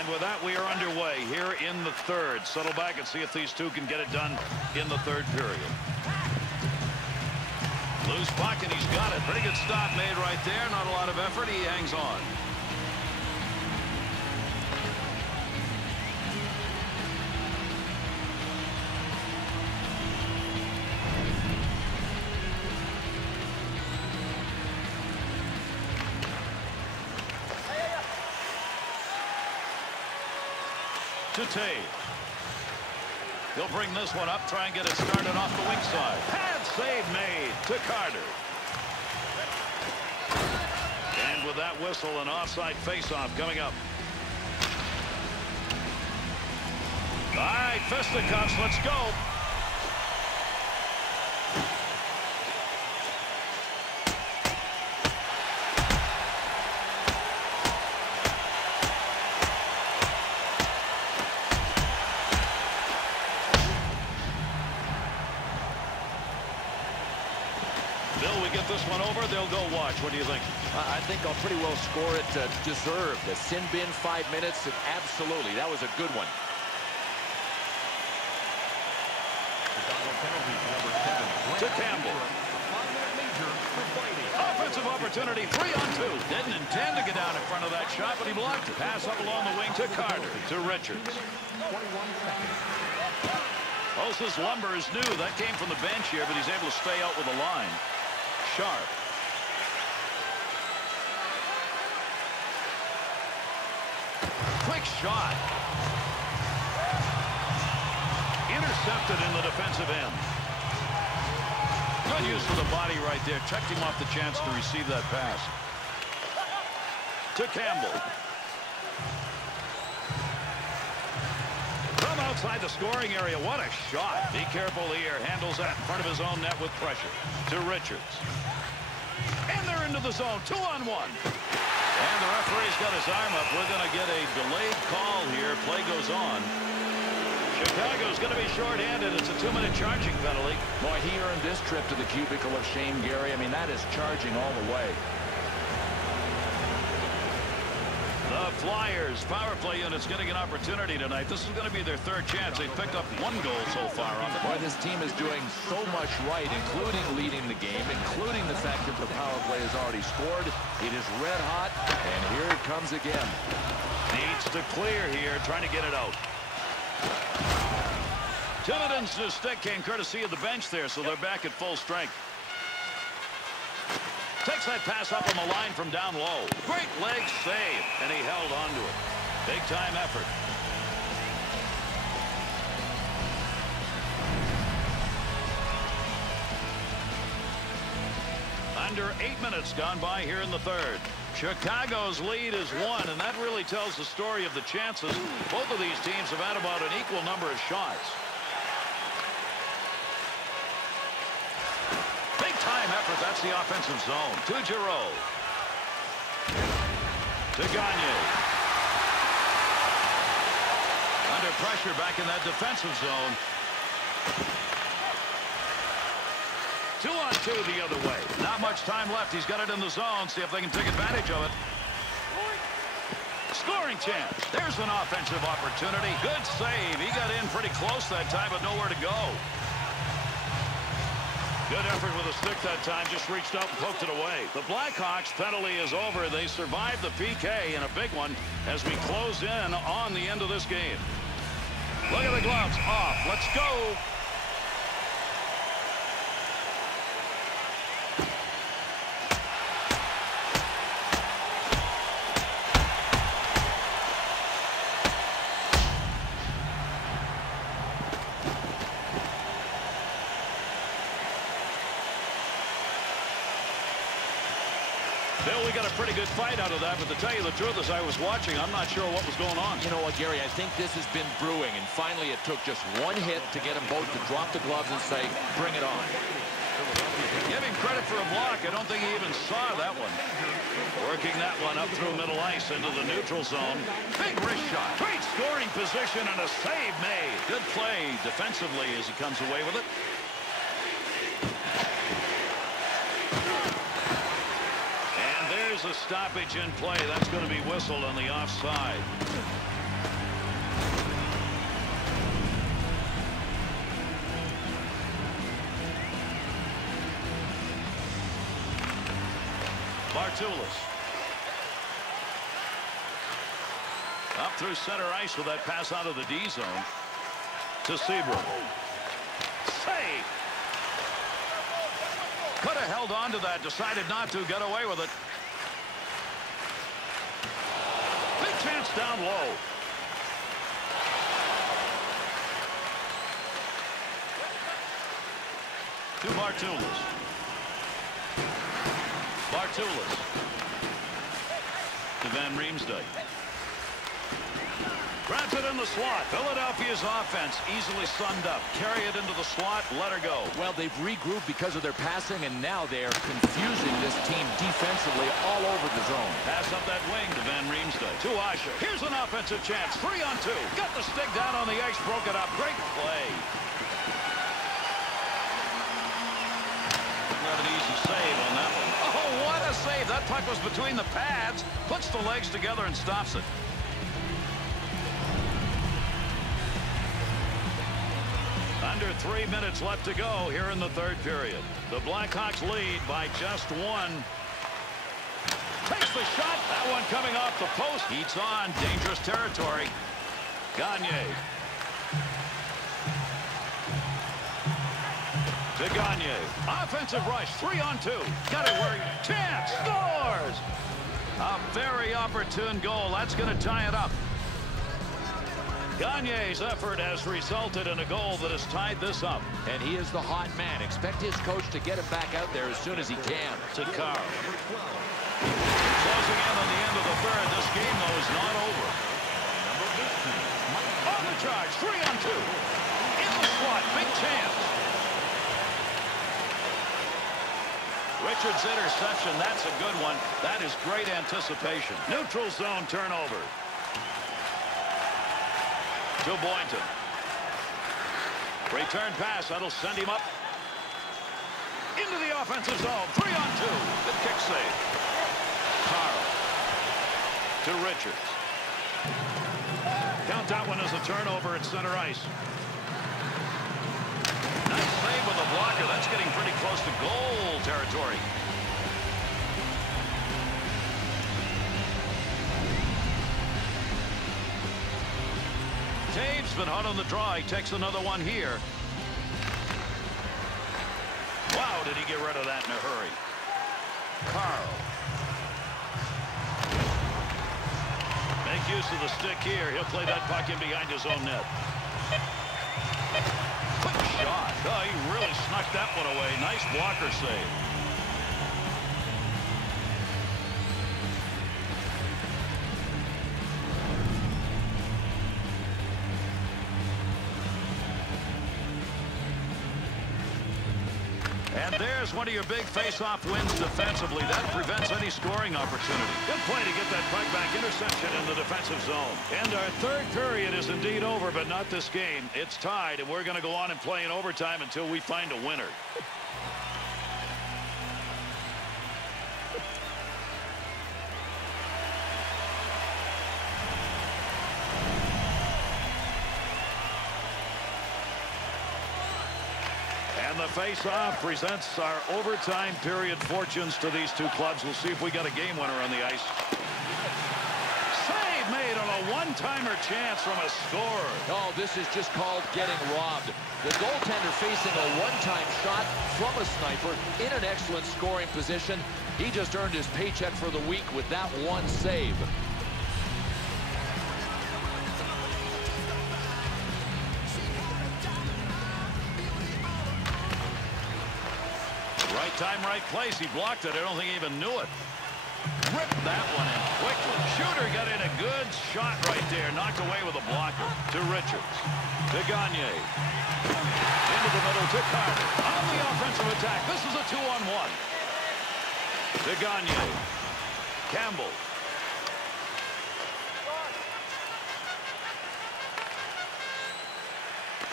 And with that, we are underway here in the third. Settle back and see if these two can get it done in the third period. Loose puck, and he's got it. Pretty good stop made right there. Not a lot of effort. He hangs on. To Tate. He'll bring this one up, try and get it started off the wing side. Pad save made to Carter. And with that whistle, an offside faceoff coming up. All right, fisticuffs, let's go. This one over, they'll go watch. What do you think? I think I'll pretty well score it deserved. The sin bin 5 minutes, absolutely. That was a good one. To Campbell. Offensive opportunity, 3-on-2. Didn't intend to get down in front of that shot, but he blocked it. Pass up along the wing to Carter. To Richards. Osa's lumber is new. That came from the bench here, but he's able to stay out with the line. Sharp. Quick shot. Intercepted in the defensive end. Good use of the body right there. Checked him off the chance to receive that pass. To Campbell. From outside the scoring area. What a shot. Be careful here. Handles that in front of his own net with pressure. To Richards. And they're into the zone. 2-on-1. And the referee's got his arm up. We're going to get a delayed call here. Play goes on. Chicago's going to be shorthanded. It's a 2-minute charging penalty. Boy, he earned this trip to the cubicle of shame, Gary. I mean, that is charging all the way. The Flyers power play unit's getting an opportunity tonight. This is going to be their third chance. They've picked up 1 goal so far on it. Boy, this team is doing so much right, including leading the game, including the fact that the power play has already scored. It is red hot, and here it comes again. Needs to clear here, trying to get it out. Timoden's stick came courtesy of the bench there, so they're back at full strength. Takes that pass up on the line from down low. Great leg save, and he held on to it. Big time effort. Under 8 minutes gone by here in the third. Chicago's lead is 1, and that really tells the story of the chances. Both of these teams have had about an equal number of shots. Big time effort. That's the offensive zone. To Giroux. To Gagne. Under pressure back in that defensive zone. 2-on-2 the other way. Not much time left. He's got it in the zone. See if they can take advantage of it. Scoring chance. There's an offensive opportunity. Good save. He got in pretty close that time, but nowhere to go. Good effort with a stick that time. Just reached out and poked it away. The Blackhawks penalty is over. They survived the PK, and a big one as we close in on the end of this game. Look at the gloves. Off. Let's go. Bill, we got a pretty good fight out of that, but to tell you the truth, as I was watching, I'm not sure what was going on. You know what, Gary, I think this has been brewing, and finally it took just one hit to get them both to drop the gloves and say, bring it on. Give him credit for a block. I don't think he even saw that one. Working that one up through middle ice into the neutral zone. Big wrist shot. Great scoring position and a save made. Good play defensively as he comes away with it. A stoppage in play. That's going to be whistled on the offside. Bartulis. Up through center ice with that pass out of the D zone to Seabrook. Save. Could have held on to that, decided not to, get away with it. Big chance down low. To Bartulis. Bartulis. To Van Riemsdyk. Grabs it in the slot. Philadelphia's offense easily summed up. Carry it into the slot, let her go. Well, they've regrouped because of their passing, and now they are confusing this team defensively all over the zone. Pass up that wing to Van Riemsdyk. To Asher. Here's an offensive chance. 3-on-2. Got the stick down on the ice, broke it up. Great play. Not an easy save on that one. Oh, what a save. That puck was between the pads. Puts the legs together and stops it. Under 3 minutes left to go here in the third period. The Blackhawks lead by just one. Takes the shot. That one coming off the post. Heats on. Dangerous territory. Gagne. To Gagne. Offensive rush. 3-on-2. Got it where chance. Scores. A very opportune goal. That's going to tie it up. Gagne's effort has resulted in a goal that has tied this up. And he is the hot man. Expect his coach to get it back out there as soon as he can. To Carl. Closing in on the end of the third. This game, though, is not over. On the charge. 3-on-2. In the slot. Big chance. Richards' interception. That's a good one. That is great anticipation. Neutral zone turnover. To Boynton. Return pass. That'll send him up into the offensive zone. 3-on-2. The kick save. Carl. To Richards. Count that one as a turnover at center ice. Nice save with a blocker. That's getting pretty close to goal territory. Tave's been hot on the draw. He takes another one here. Wow, did he get rid of that in a hurry. Carl. Make use of the stick here. He'll play that puck in behind his own net. Quick shot. Oh, he really snuck that one away. Nice blocker save. And there's one of your big face-off wins defensively. That prevents any scoring opportunity. Good play to get that puck back. Interception in the defensive zone. And our third period is indeed over, but not this game. It's tied, and we're going to go on and play in overtime until we find a winner. And the face-off presents our overtime period fortunes to these two clubs. We'll see if we got a game winner on the ice. Save made on a one-timer chance from a scorer. Oh, this is just called getting robbed. The goaltender facing a one-time shot from a sniper in an excellent scoring position. He just earned his paycheck for the week with that one save. Right time, right place. He blocked it. I don't think he even knew it. Ripped that one in quickly. Shooter got in a good shot right there. Knocked away with a blocker. To Richards. To Gagne. Into the middle to Carter. On the offensive attack. This is a 2-on-1. To Gagne. Campbell.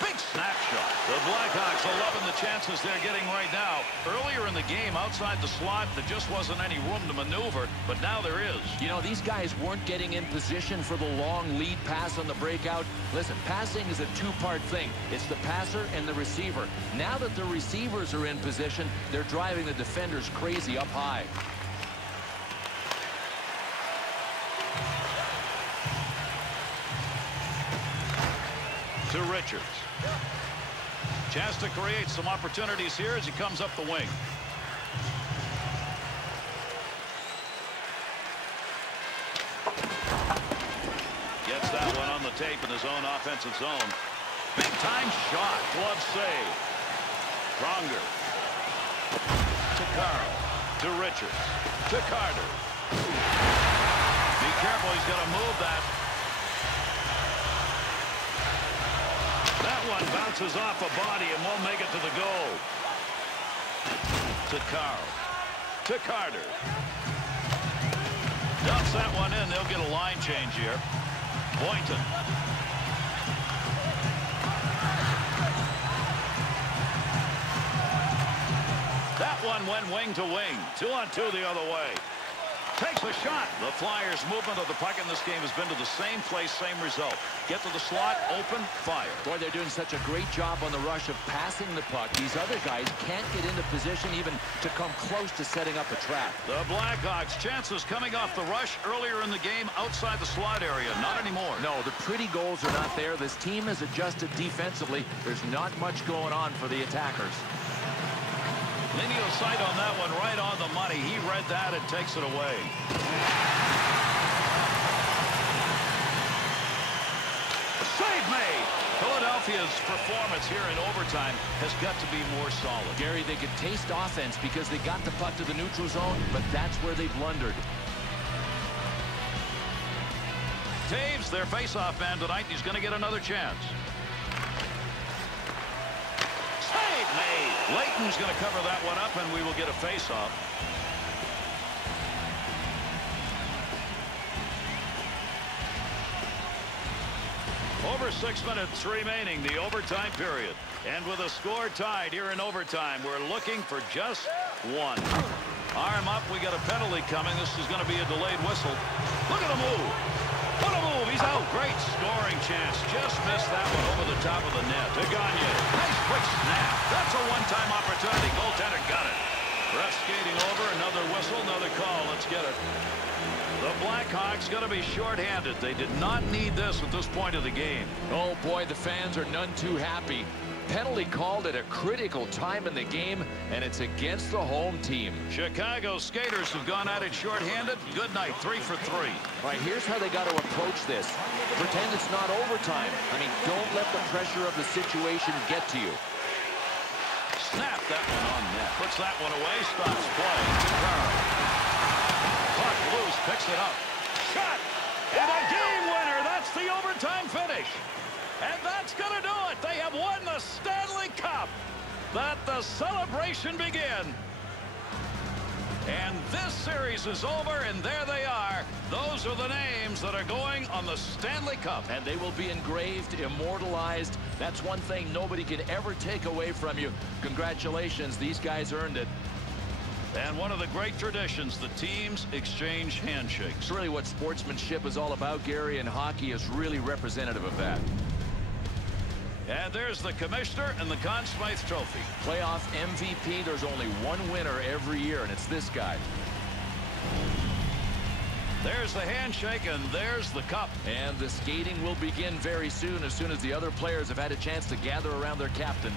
Big snapshot. The Blackhawks are loving the chances they're getting right now. Earlier in the game, outside the slot, there just wasn't any room to maneuver, but now there is. You know, these guys weren't getting in position for the long lead pass on the breakout. Listen, passing is a two-part thing. It's the passer and the receiver. Now that the receivers are in position, they're driving the defenders crazy up high. To Richards. Chance to create some opportunities here as he comes up the wing. Gets that one on the tape in his own offensive zone. Big time shot. Glove save. Pronger. To Carl. To Richards. To Carter. Be careful. He's going to move that. That one bounces off a body and won't make it to the goal. To Carl. To Carter. Dumps that one in. They'll get a line change here. Boynton. That one went wing to wing. 2-on-2 the other way. Takes a shot. The Flyers' movement of the puck in this game has been to the same place, same result. Get to the slot, open, fire. Boy, they're doing such a great job on the rush of passing the puck. These other guys can't get into position even to come close to setting up a trap. The Blackhawks' chances coming off the rush earlier in the game outside the slot area. Not anymore. No, the pretty goals are not there. This team has adjusted defensively. There's not much going on for the attackers. Lineal sight on that one, right on the money. He read that and takes it away. Save made. Philadelphia's performance here in overtime has got to be more solid. Gary, they could taste offense because they got the puck to the neutral zone, but that's where they blundered. Taves, their face-off man tonight. He's going to get another chance. Made. Layton's going to cover that one up, and we will get a face-off. Over 6 minutes remaining, the overtime period. And with a score tied here in overtime, we're looking for just one. Arm up, we got a penalty coming. This is going to be a delayed whistle. Look at the move. What a move. He's out. Great scoring chance. Just missed that one over the top of the net. To Gagne. Nice quick snap. That's a one-time opportunity. Goaltender got it. Ref skating over. Another whistle. Another call. Let's get it. The Blackhawks going to be shorthanded. They did not need this at this point of the game. Oh, boy, the fans are none too happy. Penalty called at a critical time in the game, and it's against the home team. Chicago skaters have gone at it shorthanded. Good night, 3 for 3. All right, here's how they got to approach this. Pretend it's not overtime. I mean, don't let the pressure of the situation get to you. Snap that one on net. Puts that one away. Stops play. Carl. Puck loose. Picks it up. Shot. And a game winner. That's the overtime finish. And that's going to do it. They have won the Stanley Cup. Let the celebration begin. And this series is over, and there they are. Those are the names that are going on the Stanley Cup. And they will be engraved, immortalized. That's one thing nobody can ever take away from you. Congratulations, these guys earned it. And one of the great traditions, the teams exchange handshakes. It's really what sportsmanship is all about, Gary, and hockey is really representative of that. And there's the commissioner and the Conn Smythe Trophy. Playoff MVP, there's only one winner every year, and it's this guy. There's the handshake, and there's the cup. And the skating will begin very soon as the other players have had a chance to gather around their captain.